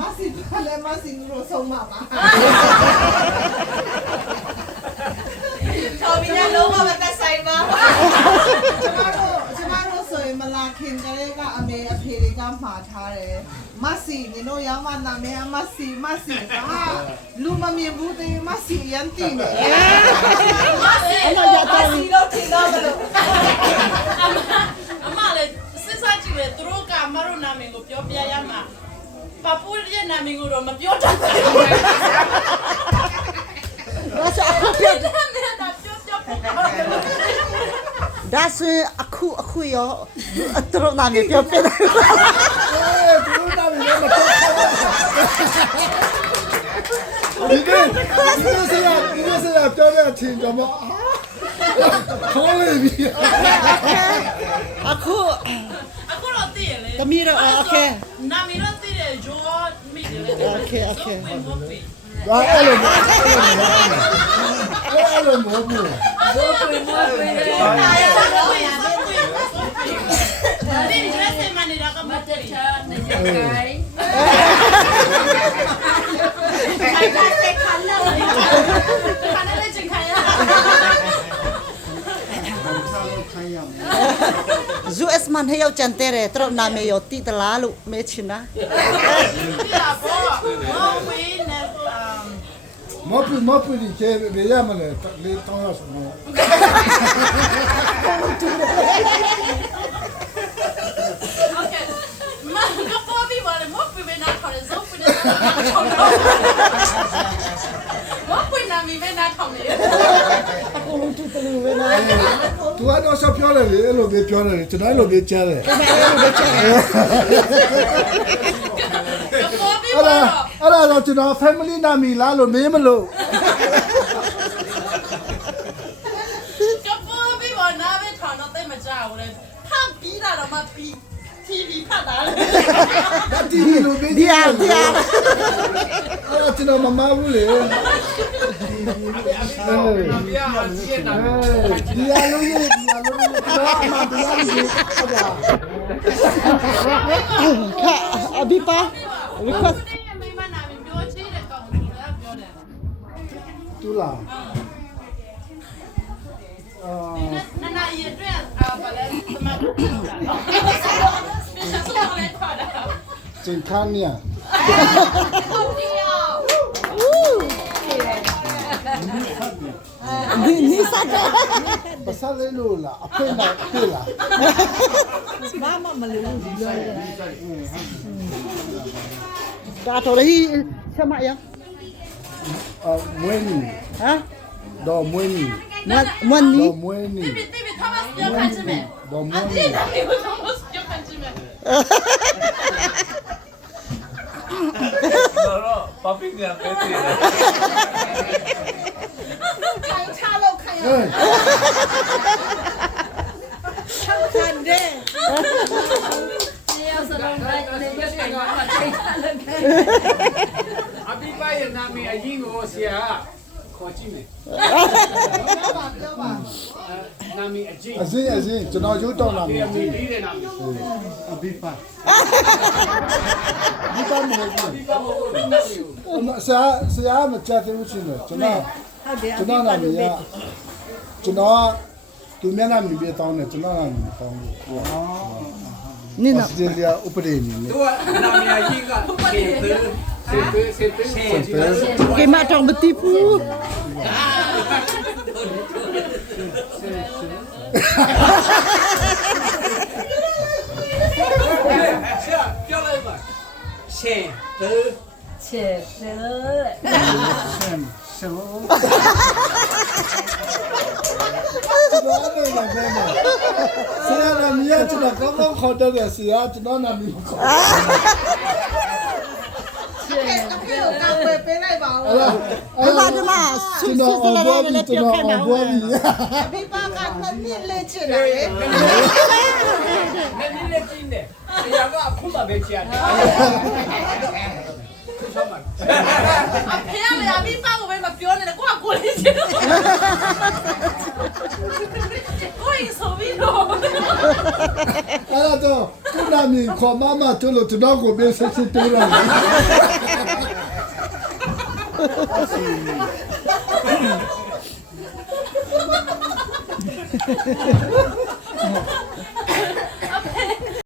မဆီလည်းမဆီလို့ဆုံးမှာပါတော်ပြီလုံးဝမသက်ဆိုင်ပါကျမတို့ဆိုရင်မလာခင်ကလေးကအမေအဖေတွေကမှားထားတယ်မဆီနင်တို့ရောင်းမနာမည်မဆီဟာလူမမြင်ဘူးတဲ့မဆီရန်တင်တယ်မဆီလို့ထင်တော့မလို့အမလည်းစစ်စားကြည့်လေသူတို့ကမတို့နာမည်ကိုပြောပြရမှာပပူရဲ့နာမည်ကိုတော့မပြောတတ်ဘူးဒါဆိုပြောဒါဆိုအခုရောသူတို့နာမည်ပြောပြတယ်သူတို့နာမည်လည်းမပြောဒီစရာပြောတဲ့အချိန်တော့မခေါ်လေပြီအခုတော့သိရလေသမီးတော့โอเคနာမည်တော့သိတယ်ဂျိုးမိတယ်လေโอเคဘာအဲ့လိုမဟုတ်ဘူးဒီရက်စမနေတာကမတ်တယ်ချာနေကြခိုင်ခါလည်းချင်ခိုင်ရဇူအစ်မန်ဟေယောချန်တဲရထရနာမေယောတီတလားလို့မေချင်နာမပူဒီကျေဘယ်ရမလဲလေတောင်းရဆိုတော့သူကတော့ဆက်ပြောတယ်လေအဲ့လိုပြောတယ်ကျွန်တော်အဲ့လိုကြားတယ်အဲ့ဒါတော့ကျွန်တော် family နာမည်လားလို့မေးမလို့ကပေါ်ပြီးပါနားပဲထောင်တော့တိတ်မကြောက်ဘူးလေဖတ်ပြီးတာတော့မပြီး TV ဖတ်တာလေဒါ TV လို့မေးဒီအဲ့ကျွန်တော်မမဘူးလေဒီအလုံးကြီးတော့အမတရားကြီးဟုတ်ပါအဘိပါ request တူလာနာရီအတွက်ဘာလဲသမတ်တာနော်special ဆိုလည်းထားတာကျင်ခါနီယာဟုတ်တယ်နီစားတယ်ဘာသာလဲလို့လားအဖေလားအဖေလားမမလို့ဒီလိုဒါတော်လေးဆက်မရမွေးနီဟမ်တော့မွေးနီမွန်းနီတော့မွေးနီ对他们要看这边တော့မွေးနီ要看这边တော့ပပင်းကပဲတည်တယ်ခိုင်ချလို့ခိုင်ရခံတယ်အပိပါရဲ့နာမည်အရင်ကိုဆရာခေါ်ကြည့်မယ်ပြောပါနာမည်အရင်အစင်းကျွန်တော်ရုပ်တော်လာမယ်ဒီတဲ့နာမည်အဘိပါဒီပါမလို့ဆရာမချသေးဘူးရှင်ကျွန်တော်နာမည်ကကျွန်တော်သူမျက်နှာမြင်ပြတောင်းတယ်ကျွန်တော်နာမည်တောင်းလို့နင်းစတေးလျာဥပဒေနေသူကနာမည်အရင်ကစေတေကေမတောင်မတိဘူးပြောလိုက်ပါရှင်သူချက်ဆရာနာမည်ကကျွန်တော်ကောင်းကောင်းခေါ်တယ်ဆရာကျွန်တော်နာမည်ခေါ်ပေးလိုက်ပါဦးအဲ့ဒါဒီမှာကျွန်တော်အဘောပြီးကျွန်တော်အဘောပြီးဘိပါကနှစ်လေးချစ်တယ်နည်းနည်းလေးကျင်းတယ်ဆရာကအခုမှပဲချရတယ်အဖေကလည်းအပြီးပါကိုပဲမပြောနဲ့ကိုကကိုလေးချင်ကိုရင်ဆိုပြီးတော့အဲ့တော့ နာမည်ခေါ်မမတို့လို့ကျွန်တော်ကိုပေးဆက်စစ်တိုးရတယ်